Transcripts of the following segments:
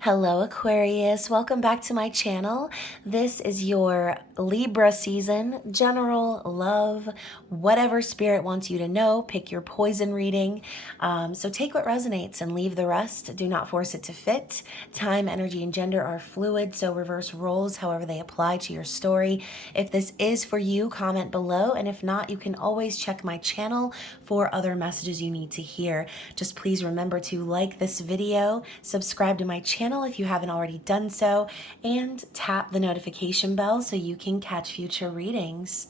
Hello Aquarius, welcome back to my channel. This is your Libra season, general love, whatever spirit wants you to know. Pick your poison reading. So take what resonates and leave the rest. Do not force it to fit. Time, energy, and gender are fluid, so reverse roles however they apply to your story. If this is for you, comment below, and if not, you can always check my channel for other messages you need to hear. Just please remember to like this video, subscribe to my channel if you haven't already done so, and tap the notification bell so you can catch future readings.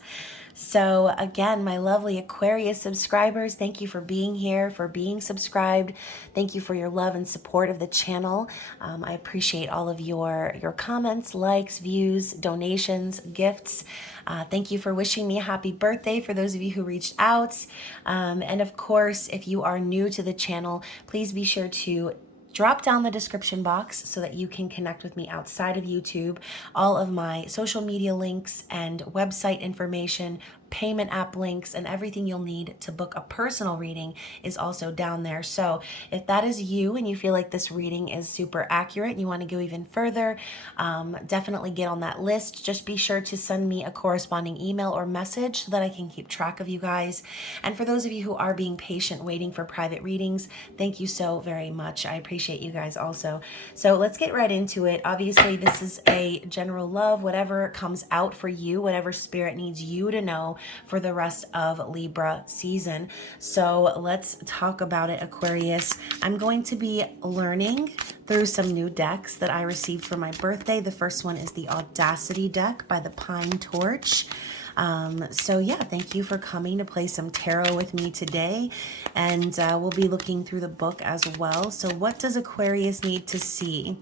So again, my lovely Aquarius subscribers, thank you for being here, for being subscribed. Thank you for your love and support of the channel. I appreciate all of your comments, likes, views, donations, gifts. Thank you for wishing me a happy birthday for those of you who reached out. And of course, if you are new to the channel, please be sure to drop down the description box so that you can connect with me outside of YouTube. All of my social media links and website information, payment app links, and everything you'll need to book a personal reading is also down there. So if that is you and you feel like this reading is super accurate and you want to go even further, definitely get on that list. Just be sure to send me a corresponding email or message so that I can keep track of you guys. And for those of you who are being patient waiting for private readings, thank you so very much. I appreciate you guys also. So let's get right into it. Obviously, this is a general love, whatever comes out for you, whatever spirit needs you to know for the rest of Libra season. So let's talk about it, Aquarius. I'm going to be learning through some new decks that I received for my birthday. The first one is the Audacity deck by the Pine Torch. So yeah, thank you for coming to play some tarot with me today. And we'll be looking through the book as well. So what does Aquarius need to see?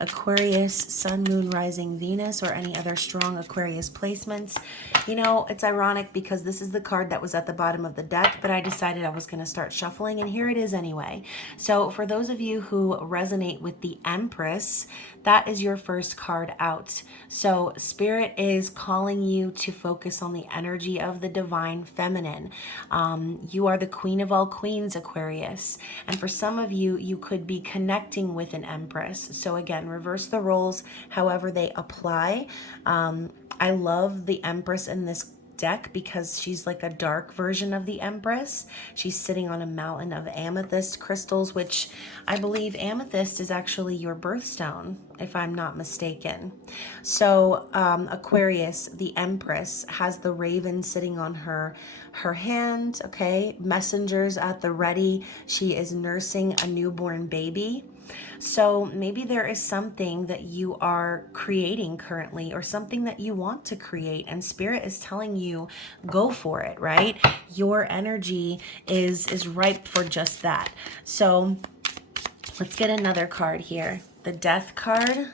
Aquarius, Sun, Moon, Rising, Venus, or any other strong Aquarius placements. You know, it's ironic because this is the card that was at the bottom of the deck, but I decided I was going to start shuffling, and here it is anyway. So for those of you who resonate with the Empress, that is your first card out. So Spirit is calling you to focus on the energy of the divine feminine. You are the queen of all queens, Aquarius. And for some of you, you could be connecting with an Empress. So again, reverse the roles however they apply. I love the Empress in this deck because she's like a dark version of the Empress. She's sitting on a mountain of amethyst crystals, which I believe amethyst is actually your birthstone, if I'm not mistaken. So Aquarius, the Empress, has the raven sitting on her hand, okay? Messengers at the ready. She is nursing a newborn baby. So maybe there is something that you are creating currently or something that you want to create, and Spirit is telling you, go for it, right? Your energy is ripe for just that. So let's get another card here. The Death card.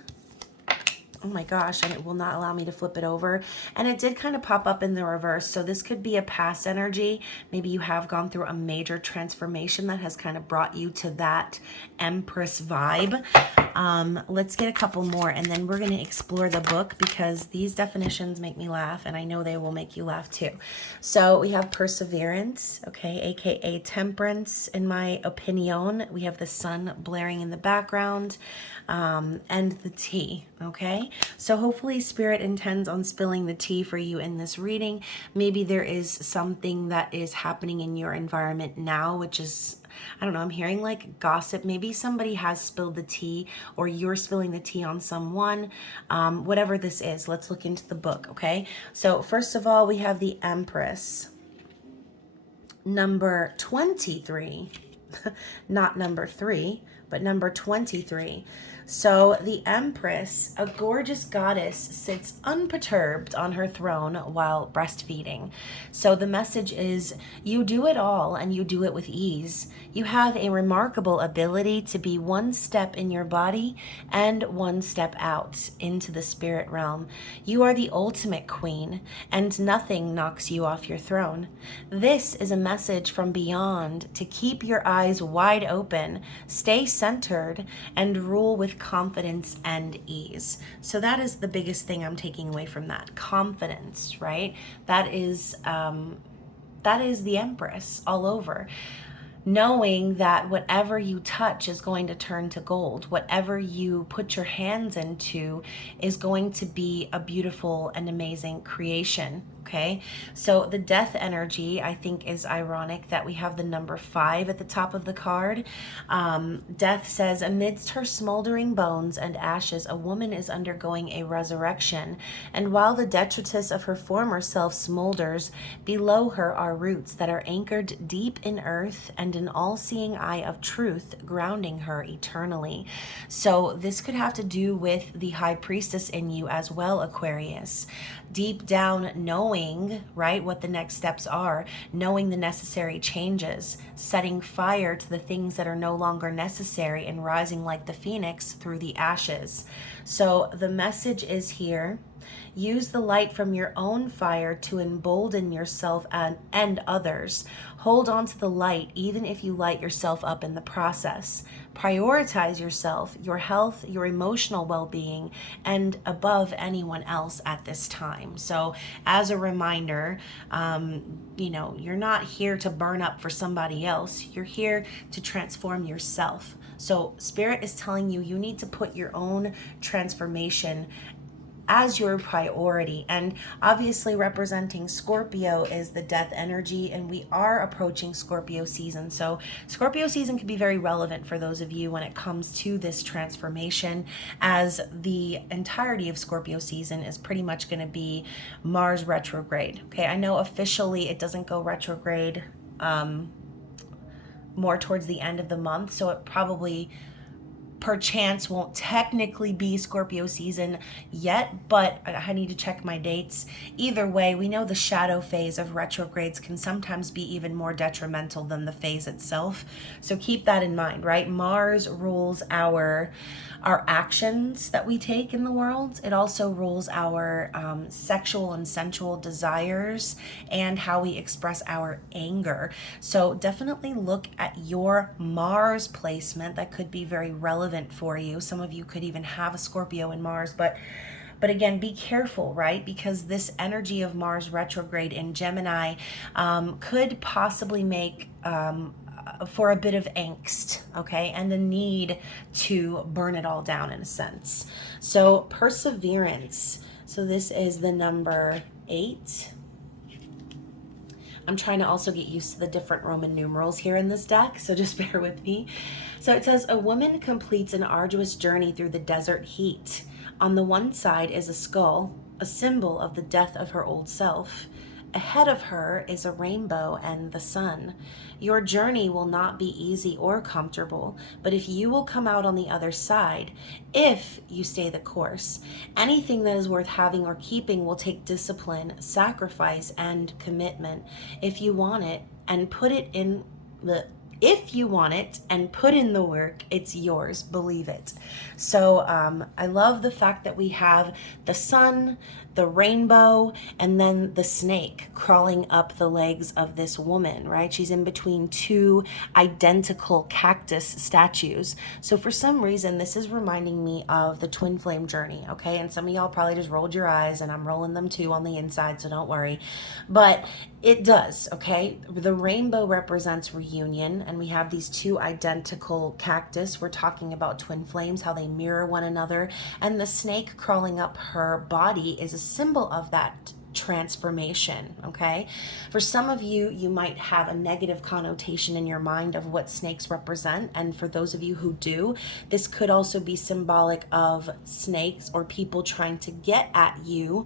Oh my gosh, and it will not allow me to flip it over. And it did kind of pop up in the reverse. So this could be a past energy. Maybe you have gone through a major transformation that has kind of brought you to that Empress vibe. Let's get a couple more and then we're going to explore the book because these definitions make me laugh and I know they will make you laugh too. So we have perseverance, okay, aka temperance in my opinion. We have the sun blaring in the background. And the tea, okay? So hopefully Spirit intends on spilling the tea for you in this reading. Maybe there is something that is happening in your environment now, which is, I don't know, I'm hearing like gossip. Maybe somebody has spilled the tea or you're spilling the tea on someone. Whatever this is, let's look into the book, okay? So first of all, we have the Empress. Number 23, not number 3, but number 23. So the Empress, a gorgeous goddess, sits unperturbed on her throne while breastfeeding. So the message is, you do it all and you do it with ease. You have a remarkable ability to be one step in your body and one step out into the spirit realm. You are the ultimate queen and nothing knocks you off your throne. This is a message from beyond to keep your eyes wide open, stay centered, and rule with confidence and ease. So that is the biggest thing I'm taking away from that. Confidence, right? That is the Empress all over. knowing that whatever you touch is going to turn to gold. Whatever you put your hands into is going to be a beautiful and amazing creation. Okay, so the death energy, I think, is ironic that we have the number 5 at the top of the card. Death says, amidst her smoldering bones and ashes, a woman is undergoing a resurrection. And while the detritus of her former self smolders, below her are roots that are anchored deep in earth and an all-seeing eye of truth grounding her eternally. So this could have to do with the high priestess in you as well, Aquarius. Deep down knowing, right, what the next steps are, knowing the necessary changes, setting fire to the things that are no longer necessary and rising like the phoenix through the ashes. So the message is here. Use the light from your own fire to embolden yourself and others. Hold on to the light even if you light yourself up in the process. Prioritize yourself, your health, your emotional well-being, and above anyone else at this time. So as a reminder, you're not here to burn up for somebody else. You're here to transform yourself. So Spirit is telling you, you need to put your own transformation as your priority. And obviously representing Scorpio is the death energy, and we are approaching Scorpio season. So Scorpio season can be very relevant for those of you when it comes to this transformation, as the entirety of Scorpio season is pretty much going to be Mars retrograde. Okay, I know officially it doesn't go retrograde more towards the end of the month, so it probably perchance won't technically be Scorpio season yet, but I need to check my dates. Either way, we know the shadow phase of retrogrades can sometimes be even more detrimental than the phase itself. So keep that in mind, right? Mars rules our actions that we take in the world. It also rules our sexual and sensual desires and how we express our anger. So definitely look at your Mars placement. That could be very relevant for you. Some of you could even have a Scorpio in Mars, but again, be careful, right? Because this energy of Mars retrograde in Gemini could possibly make for a bit of angst, okay, and the need to burn it all down in a sense. So perseverance. So this is the number 8. I'm trying to also get used to the different Roman numerals here in this deck, so just bear with me. So it says, a woman completes an arduous journey through the desert heat. On the one side is a skull, a symbol of the death of her old self. Ahead of her is a rainbow and the sun. Your journey will not be easy or comfortable, but if you will come out on the other side, if you stay the course, anything that is worth having or keeping will take discipline, sacrifice, and commitment. If you want it and put in the work, it's yours. Believe it. So I love the fact that we have the sun, the rainbow, and then the snake crawling up the legs of this woman, right? She's in between 2 identical cactus statues. So for some reason, this is reminding me of the twin flame journey, okay? And some of y'all probably just rolled your eyes, and I'm rolling them too on the inside, so don't worry. But it does, okay? The rainbow represents reunion, and we have these 2 identical cactus. We're talking about twin flames, how they mirror one another, and the snake crawling up her body is a symbol of that transformation, okay? For some of you, you might have a negative connotation in your mind of what snakes represent, and for those of you who do, this could also be symbolic of snakes or people trying to get at you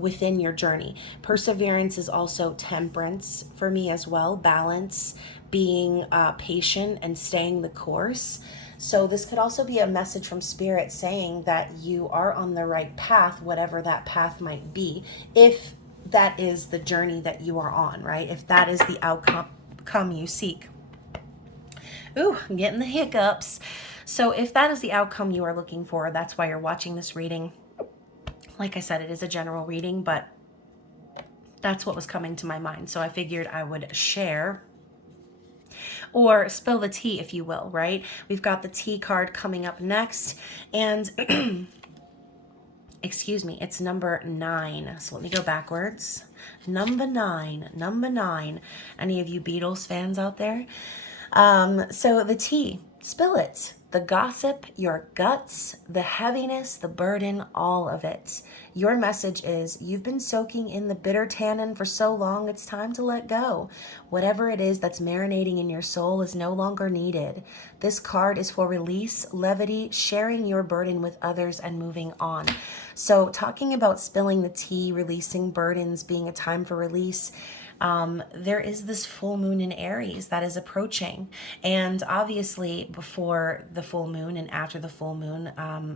within your journey. Perseverance is also temperance for me as well, balance, being patient and staying the course. So this could also be a message from Spirit saying that you are on the right path, whatever that path might be, if that is the journey that you are on, right? If that is the outcome you seek. Ooh, I'm getting the hiccups. So if that is the outcome you are looking for, that's why you're watching this reading. Like I said, it is a general reading, but that's what was coming to my mind. So I figured I would share, or spill the tea, if you will, right? We've got the tea card coming up next, and excuse me, it's number 9. So let me go backwards. Number 9, number 9. Any of you Beatles fans out there? So the tea, spill it. The gossip, your guts, the heaviness, the burden, all of it. Your message is you've been soaking in the bitter tannin for so long, it's time to let go. Whatever it is that's marinating in your soul is no longer needed. This card is for release, levity, sharing your burden with others, and moving on. So talking about spilling the tea, releasing burdens, being a time for release, there is this full moon in Aries that is approaching. And obviously before the full moon and after the full moon,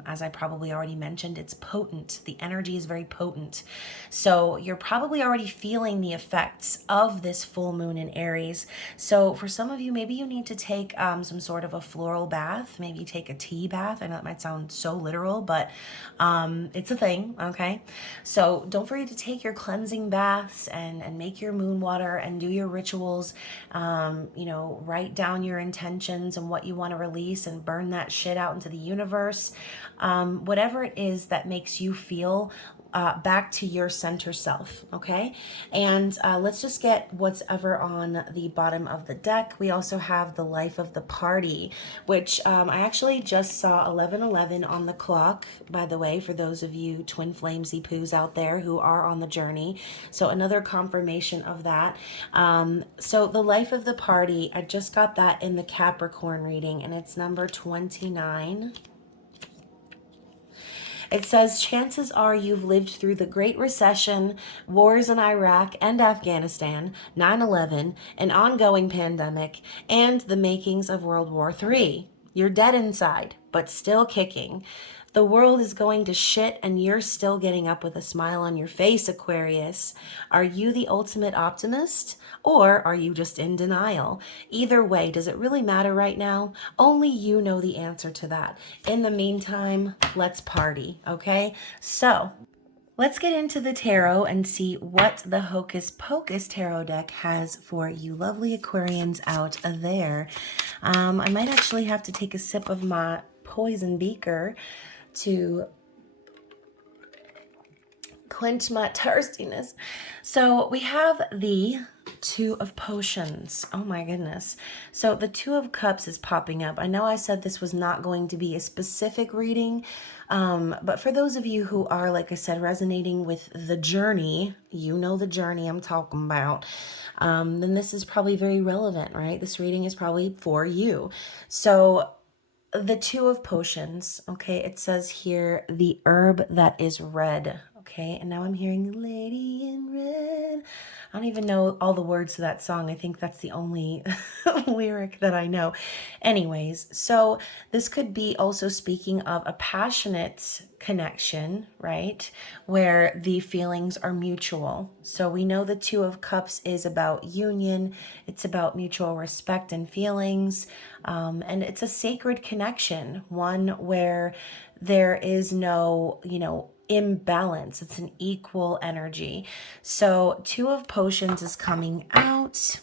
as I probably already mentioned, it's potent. The energy is very potent. So you're probably already feeling the effects of this full moon in Aries. So for some of you, maybe you need to take some sort of a floral bath, maybe take a tea bath. I know that might sound so literal, but it's a thing, okay? So don't forget to take your cleansing baths and make your moon water and do your rituals. Write down your intentions and what you want to release and burn that shit out into the universe. Whatever it is that makes you feel back to your center self, okay? And let's just get what's ever on the bottom of the deck. We also have the life of the party, which I actually just saw 11:11 on the clock, by the way, for those of you twin flamesy poos out there who are on the journey. So another confirmation of that. So the life of the party, I just got that in the Capricorn reading, and it's number 29. It says, chances are you've lived through the Great Recession, wars in Iraq and Afghanistan, 9/11, an ongoing pandemic, and the makings of World War III. You're dead inside, but still kicking. The world is going to shit and you're still getting up with a smile on your face, Aquarius. Are you the ultimate optimist? Or are you just in denial? Either way, does it really matter right now? Only you know the answer to that. In the meantime, let's party, okay? So let's get into the tarot and see what the Hocus Pocus tarot deck has for you lovely Aquarians out there. I might actually have to take a sip of my poison beaker to quench my thirstiness. So we have the Two of Potions. Oh my goodness. So the Two of Cups is popping up. I know I said this was not going to be a specific reading, but for those of you who are, like I said, resonating with the journey, you know the journey I'm talking about, then this is probably very relevant, right? This reading is probably for you. So the Two of Potions, okay, it says here, the herb that is red, okay, and now I'm hearing Lady in Red. I don't even know all the words to that song. I think that's the only lyric that I know. Anyways, so this could be also speaking of a passionate connection, right, where the feelings are mutual. So we know the Two of Cups is about union. It's about mutual respect and feelings. And it's a sacred connection, one where there is no, imbalance. It's an equal energy. So Two of Potions is coming out.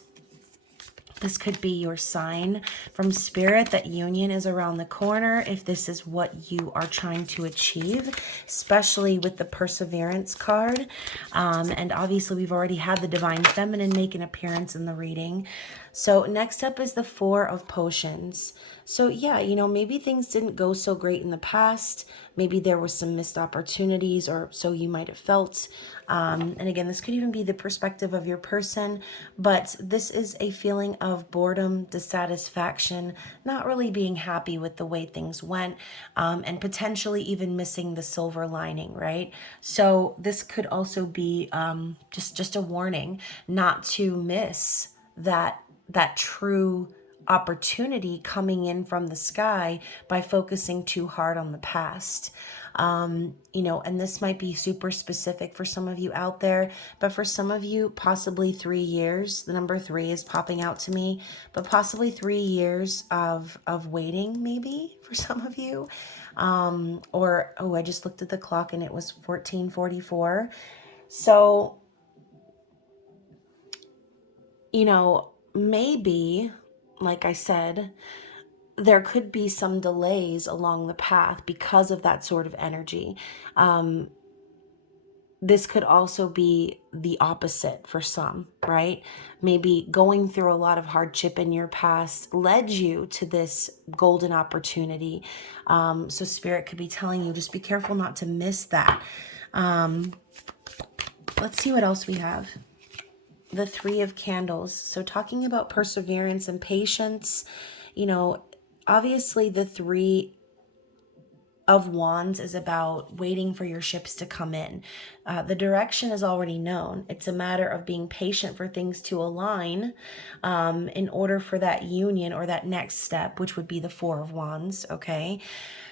This could be your sign from Spirit that union is around the corner if this is what you are trying to achieve, especially with the Perseverance card. And obviously we've already had the Divine Feminine make an appearance in the reading. So next up is the Four of Potions. So yeah, maybe things didn't go so great in the past. Maybe there was some missed opportunities, or so you might have felt. And again, this could even be the perspective of your person, but this is a feeling of boredom, dissatisfaction, not really being happy with the way things went, and potentially even missing the silver lining, right? So this could also be just a warning not to miss that true opportunity coming in from the sky by focusing too hard on the past. And this might be super specific for some of you out there, but for some of you, possibly 3 years. The number 3 is popping out to me, but possibly 3 years of waiting, maybe for some of you. I just looked at the clock and it was 14:44. So, maybe, like I said, there could be some delays along the path because of that sort of energy. this could also be the opposite for some, right? Maybe going through a lot of hardship in your past led you to this golden opportunity. So Spirit could be telling you, just be careful not to miss that. Let's see what else we have. The Three of Candles. So talking about perseverance and patience, you know, obviously the Three of Wands is about waiting for your ships to come in. The direction is already known. It's a matter of being patient for things to align in order for that union or that next step, which would be the Four of Wands, okay?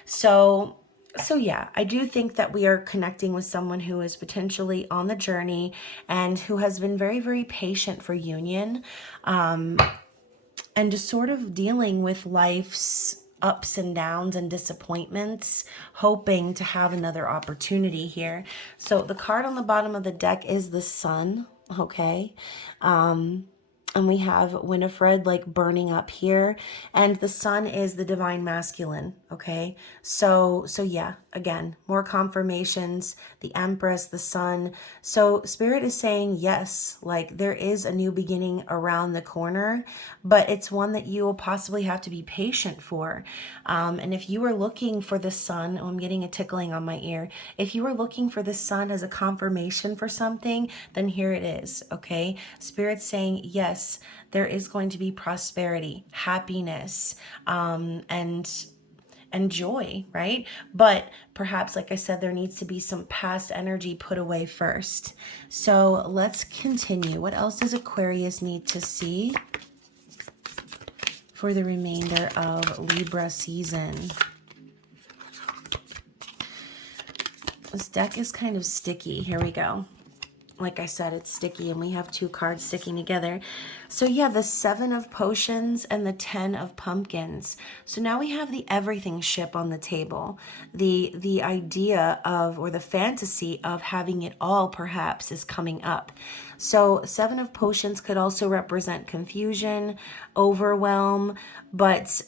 So yeah, I do think that we are connecting with someone who is potentially on the journey and who has been very, very patient for union, and just sort of dealing with life's ups and downs and disappointments, hoping to have another opportunity here. So the card on the bottom of the deck is the Sun, okay? And we have Winifred like burning up here, and the Sun is the divine masculine, okay? So yeah, again, more confirmations, the Empress, the Sun. So Spirit is saying yes, like there is a new beginning around the corner, but it's one that you will possibly have to be patient for. And if you are looking for the Sun, oh, I'm getting a tickling on my ear. If you are looking for the Sun as a confirmation for something, then here it is, okay? Spirit's saying yes, there is going to be prosperity, happiness, and joy, right? But perhaps, like I said, there needs to be some past energy put away first. So let's continue. What else does Aquarius need to see for the remainder of Libra season? This deck is kind of sticky. Here we go. Like I said, it's sticky, and we have two cards sticking together. So yeah, the Seven of Potions and the 10 of Pumpkins. So now we have the everything ship on the table. The idea of, or the fantasy of having it all perhaps is coming up. So Seven of Potions could also represent confusion, overwhelm, but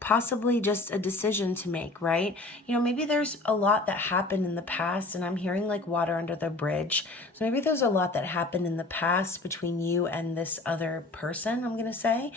possibly just a decision to make, right? You know, maybe there's a lot that happened in the past, and I'm hearing like water under the bridge. So maybe there's a lot that happened in the past between you and this other person, I'm going to say.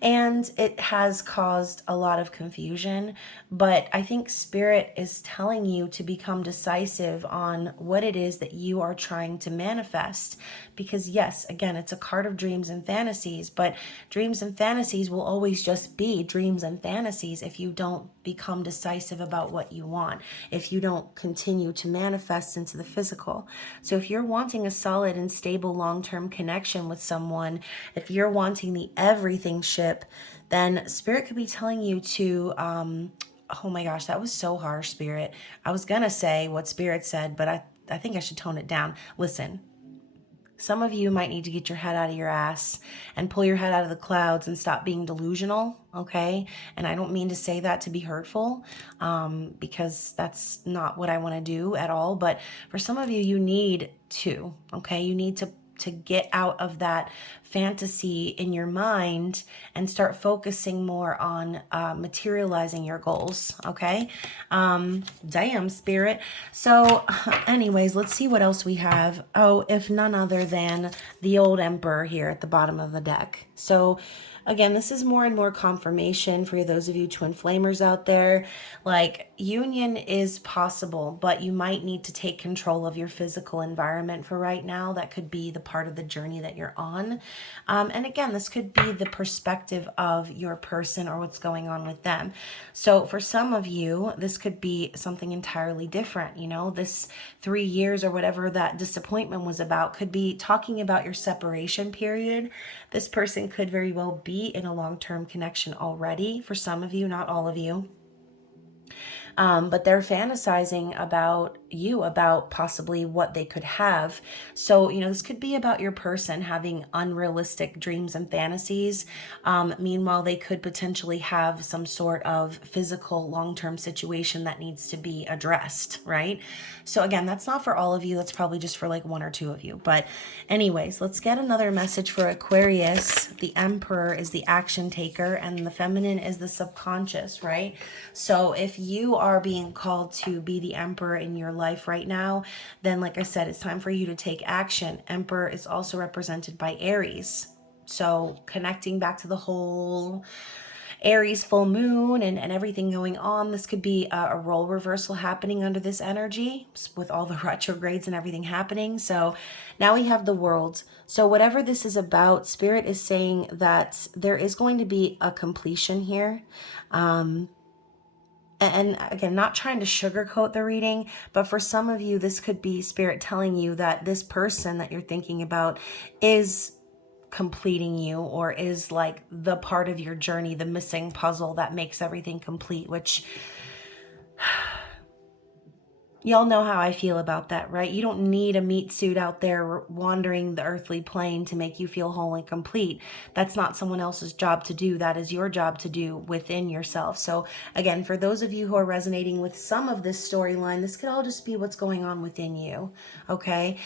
And it has caused a lot of confusion, but I think Spirit is telling you to become decisive on what it is that you are trying to manifest. Because yes, again, it's a card of dreams and fantasies, but dreams and fantasies will always just be dreams and fantasies if you don't become decisive about what you want, if you don't continue to manifest into the physical. So if you're wanting a solid and stable long-term connection with someone, if you're wanting the everything ship, then Spirit could be telling you to, oh my gosh, that was so harsh, Spirit. I was gonna say what Spirit said, but I think I should tone it down. Listen, some of you might need to get your head out of your ass and pull your head out of the clouds and stop being delusional, okay? And I don't mean to say that to be hurtful, because that's not what I want to do at all. But for some of you, you need to, okay? You need to get out of that fantasy in your mind and start focusing more on materializing your goals, okay? Damn, Spirit. So anyways, let's see what else we have. Oh, if none other than the old Emperor here at the bottom of the deck. So again, this is more and more confirmation for those of you twin flamers out there. Like, union is possible, but you might need to take control of your physical environment for right now. That could be the part of the journey that you're on. And again, this could be the perspective of your person or what's going on with them. So for some of you, this could be something entirely different. You know, this 3 years or whatever that disappointment was about could be talking about your separation period. This person could very well be in a long-term connection already. For some of you, not all of you. But they're fantasizing about you, about possibly what they could have. So, you know, this could be about your person having unrealistic dreams and fantasies. Meanwhile, they could potentially have some sort of physical long-term situation that needs to be addressed, right? So again, that's not for all of you. That's probably just for like 1 or 2 of you. But anyways, let's get another message for Aquarius. The Emperor is the action taker and the feminine is the subconscious, right? So if you are being called to be the Emperor in your life right now, then like I said, it's time for you to take action. Emperor is also represented by Aries. So connecting back to the whole Aries full moon and everything going on, this could be a role reversal happening under this energy with all the retrogrades and everything happening. So now we have the World. So whatever this is about, Spirit is saying that there is going to be a completion here. And again, not trying to sugarcoat the reading, but for some of you, this could be Spirit telling you that this person that you're thinking about is completing you, or is like the part of your journey, the missing puzzle that makes everything complete, which y'all know how I feel about that, right? You don't need a meat suit out there wandering the earthly plane to make you feel whole and complete. That's not someone else's job to do. That is your job to do within yourself. So again, for those of you who are resonating with some of this storyline, this could all just be what's going on within you, okay?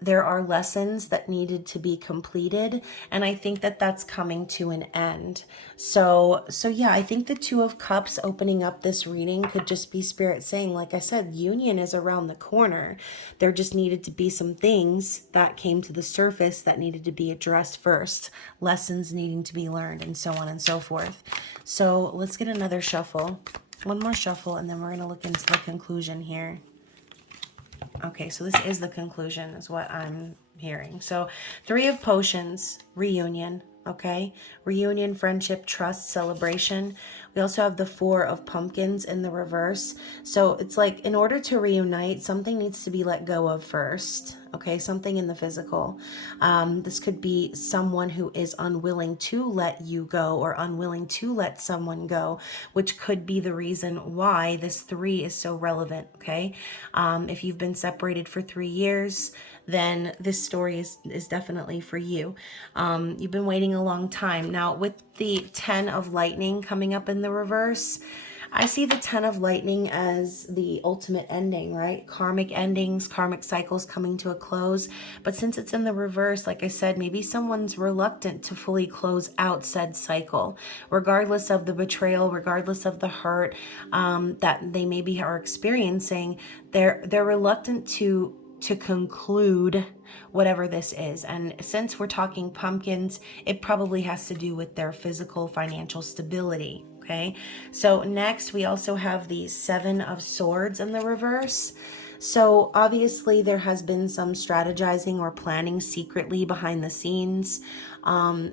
There are lessons that needed to be completed, and I think that that's coming to an end. So yeah, I think the Two of Cups opening up this reading could just be Spirit saying, like I said, union is around the corner. There just needed to be some things that came to the surface that needed to be addressed first, lessons needing to be learned, and so on and so forth. So let's get another shuffle, one more shuffle, and then we're going to look into the conclusion here. Okay, so this is the conclusion, is what I'm hearing. So Three of Potions, reunion. Okay, reunion, friendship, trust, celebration. We also have the Four of Pumpkins in the reverse. So it's like, in order to reunite, something needs to be let go of first. Okay, something in the physical. This could be someone who is unwilling to let you go, or unwilling to let someone go, which could be the reason why this 3 is so relevant. Okay, if you've been separated for 3 years, then this story is definitely for you. You've been waiting a long time. Now, with the 10 of Lightning coming up in the reverse, I see the 10 of Lightning as the ultimate ending, right? Karmic endings, karmic cycles coming to a close. But since it's in the reverse, like I said, maybe someone's reluctant to fully close out said cycle, regardless of the betrayal, regardless of the hurt that they maybe are experiencing. They're reluctant to conclude whatever this is. And since we're talking pumpkins, it probably has to do with their physical, financial stability. Okay, so next we also have the 7 of Swords in the reverse. So obviously there has been some strategizing or planning secretly behind the scenes.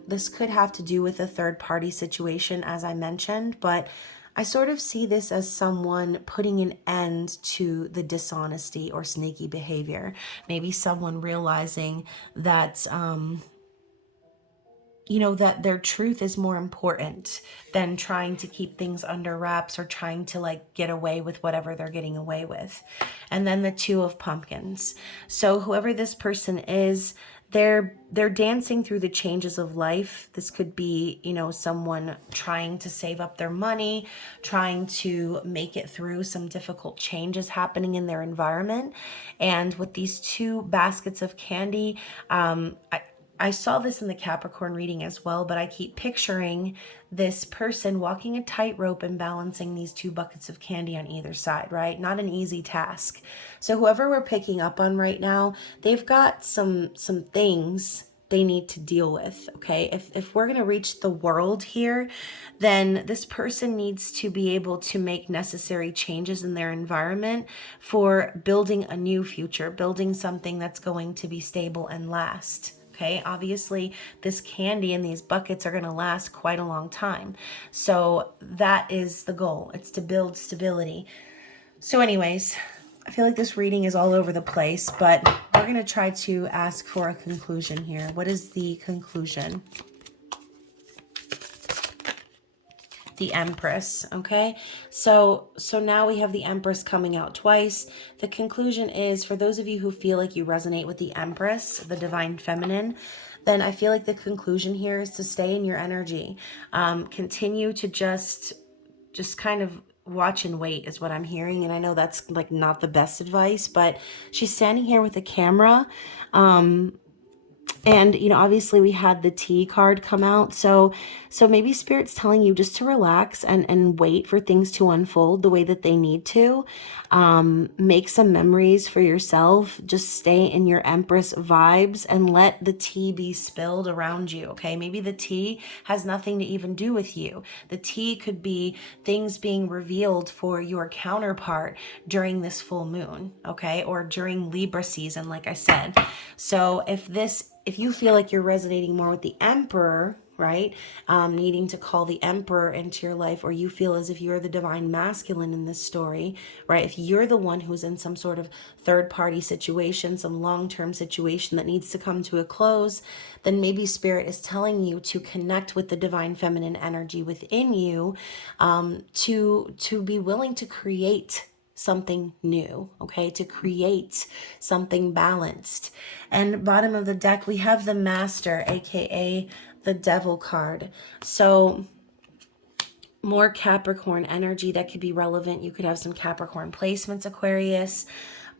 This could have to do with a third-party situation, as I mentioned, but I sort of see this as someone putting an end to the dishonesty or sneaky behavior. Maybe someone realizing that, you know, that their truth is more important than trying to keep things under wraps, or trying to like get away with whatever they're getting away with. And then the 2 of Pumpkins. So whoever this person is, they're dancing through the changes of life. This could be, you know, someone trying to save up their money, trying to make it through some difficult changes happening in their environment. And with these 2 baskets of candy, I saw this in the Capricorn reading as well, but I keep picturing this person walking a tightrope and balancing these 2 buckets of candy on either side, right? Not an easy task. So whoever we're picking up on right now, they've got some things they need to deal with, okay? If we're going to reach the world here, then this person needs to be able to make necessary changes in their environment for building a new future, building something that's going to be stable and last. Okay, obviously this candy and these buckets are going to last quite a long time. So that is the goal. It's to build stability. So anyways, I feel like this reading is all over the place, but we're going to try to ask for a conclusion here. What is the conclusion? The Empress. Okay, so now we have the Empress coming out twice. The conclusion is, for those of you who feel like you resonate with the Empress, the divine feminine, then I feel like the conclusion here is to stay in your energy. Continue to just kind of watch and wait is what I'm hearing. And I know that's like not the best advice, but she's standing here with a camera. And, you know, obviously we had the T card come out. So maybe Spirit's telling you just to relax and wait for things to unfold the way that they need to. Make some memories for yourself. Just stay in your Empress vibes and let the tea be spilled around you, okay? Maybe the tea has nothing to even do with you. The tea could be things being revealed for your counterpart during this full moon, okay? Or during Libra season, like I said. So if you feel like you're resonating more with the Emperor, right? Needing to call the Emperor into your life, or you feel as if you're the divine masculine in this story, right? If you're the one who's in some sort of third party situation, some long-term situation that needs to come to a close, then maybe Spirit is telling you to connect with the divine feminine energy within you, to be willing to create something new, okay, to create something balanced. And bottom of the deck, we have the Master, aka the Devil card. So more Capricorn energy that could be relevant. You could have some Capricorn placements, Aquarius.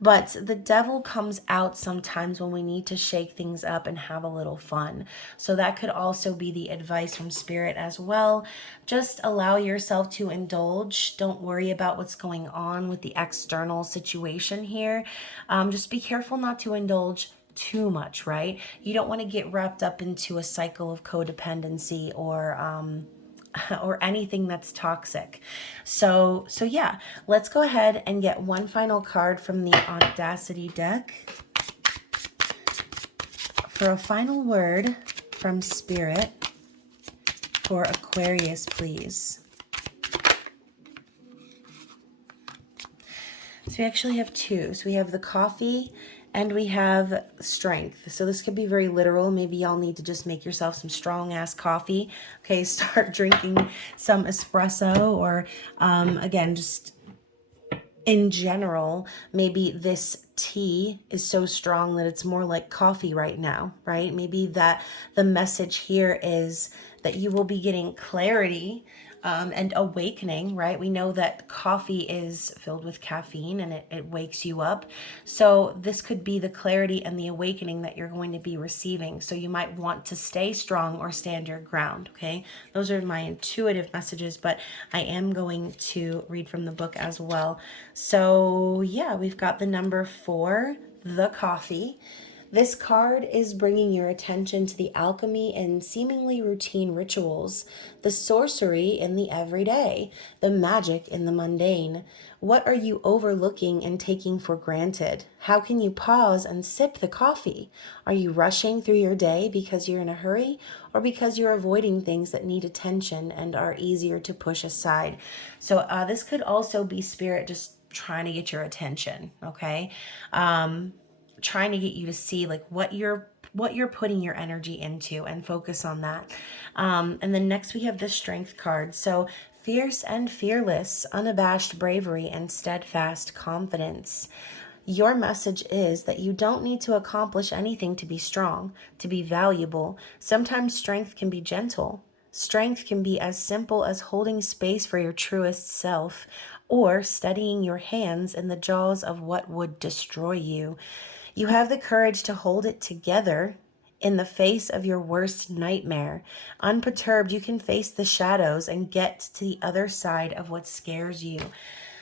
But the devil comes out sometimes when we need to shake things up and have a little fun. So that could also be the advice from Spirit as well. Just allow yourself to indulge. Don't worry about what's going on with the external situation here. Just be careful not to indulge too much, right? You don't want to get wrapped up into a cycle of codependency or anything that's toxic. So yeah, let's go ahead and get one final card from the Audacity deck for a final word from Spirit for Aquarius, please. So we actually have two. So we have the coffee and we have strength. So this could be very literal. Maybe y'all need to just make yourself some strong ass coffee. Okay, start drinking some espresso, or again, just in general, maybe this tea is so strong that it's more like coffee right now, right? Maybe that the message here is that you will be getting clarity and awakening, right? We know that coffee is filled with caffeine and it wakes you up. So this could be the clarity and the awakening that you're going to be receiving. So you might want to stay strong or stand your ground, okay? Those are my intuitive messages, but I am going to read from the book as well. So yeah, we've got the number 4, the coffee. This card is bringing your attention to the alchemy and seemingly routine rituals, the sorcery in the everyday, the magic in the mundane. What are you overlooking and taking for granted? How can you pause and sip the coffee? Are you rushing through your day because you're in a hurry, or because you're avoiding things that need attention and are easier to push aside? So this could also be Spirit just trying to get your attention, okay? Trying to get you to see like what you're putting your energy into and focus on that. And then next we have the strength card. So fierce and fearless, unabashed bravery and steadfast confidence. Your message is that you don't need to accomplish anything to be strong, to be valuable. Sometimes strength can be gentle. Strength can be as simple as holding space for your truest self, or steadying your hands in the jaws of what would destroy you. You have the courage to hold it together in the face of your worst nightmare. Unperturbed, you can face the shadows and get to the other side of what scares you.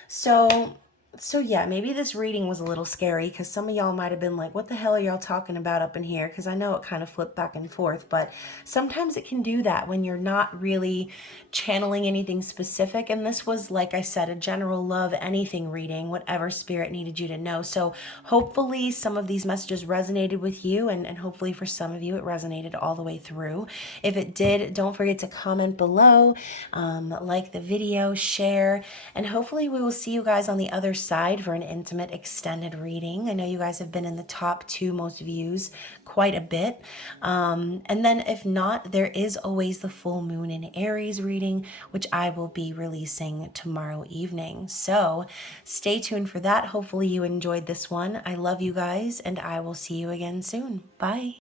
So yeah, maybe this reading was a little scary because some of y'all might have been like, what the hell are y'all talking about up in here? Because I know it kind of flipped back and forth, but sometimes it can do that when you're not really channeling anything specific. And this was, like I said, a general love anything reading, whatever Spirit needed you to know. So hopefully some of these messages resonated with you, and hopefully for some of you it resonated all the way through. If it did, don't forget to comment below, like the video, share, and hopefully we will see you guys on the other side for an intimate extended reading. I know you guys have been in the top 2 most views quite a bit. And then if not, there is always the full moon in Aries reading, which I will be releasing tomorrow evening. So stay tuned for that. Hopefully you enjoyed this one. I love you guys, and I will see you again soon. Bye.